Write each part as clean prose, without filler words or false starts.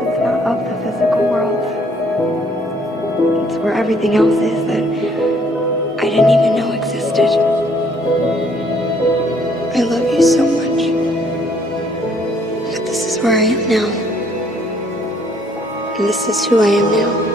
that's not of the physical world. It's where everything else is that I didn't even know existed. I love you so much. But this is where I am now. And this is who I am now.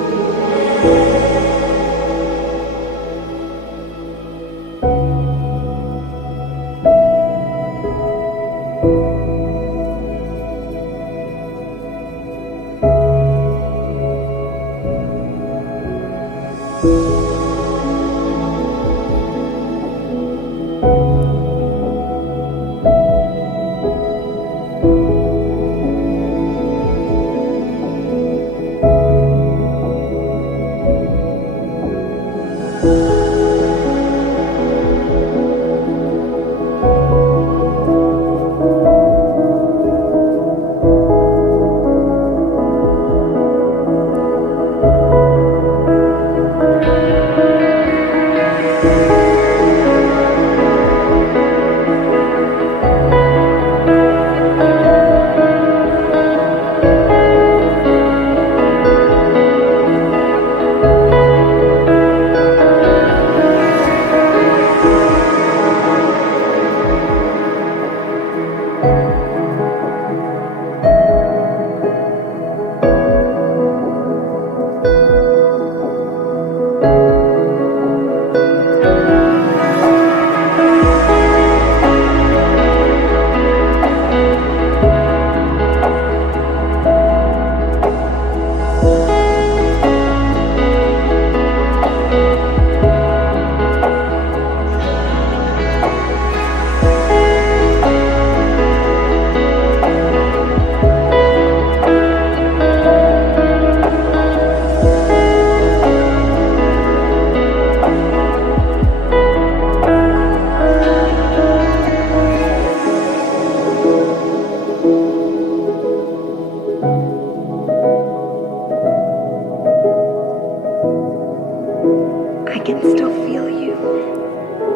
I can still feel you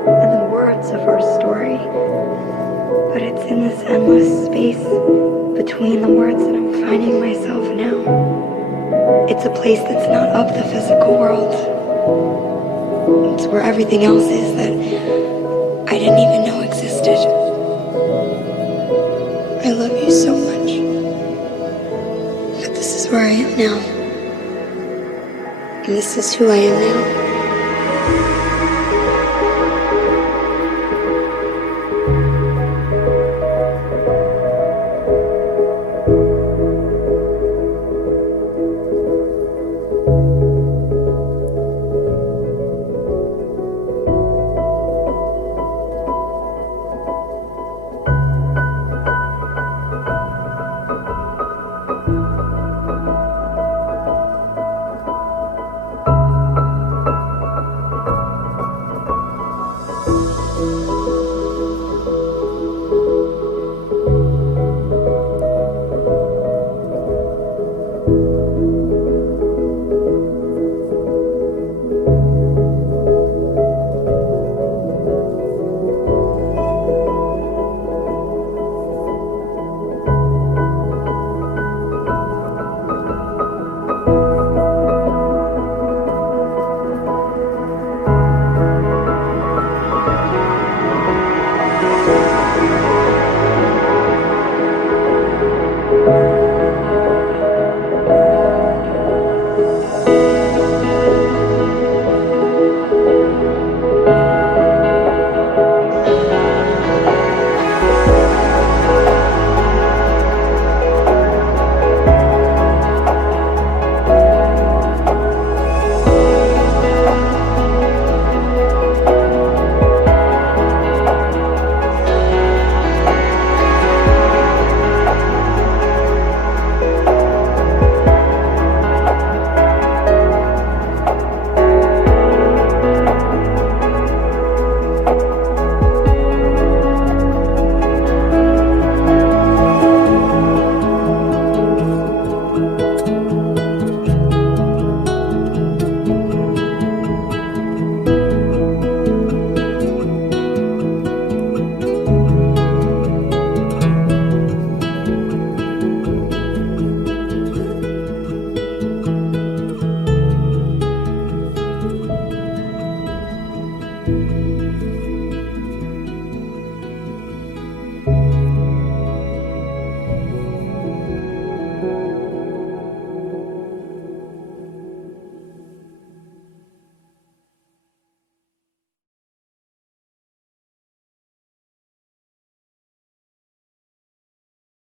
and the words of our story, but it's in this endless space between the words that I'm finding myself now. It's a place that's not of the physical world. It's where everything else is that I didn't even know existed. I love you so much. But this is where I am now. And this is who I am now.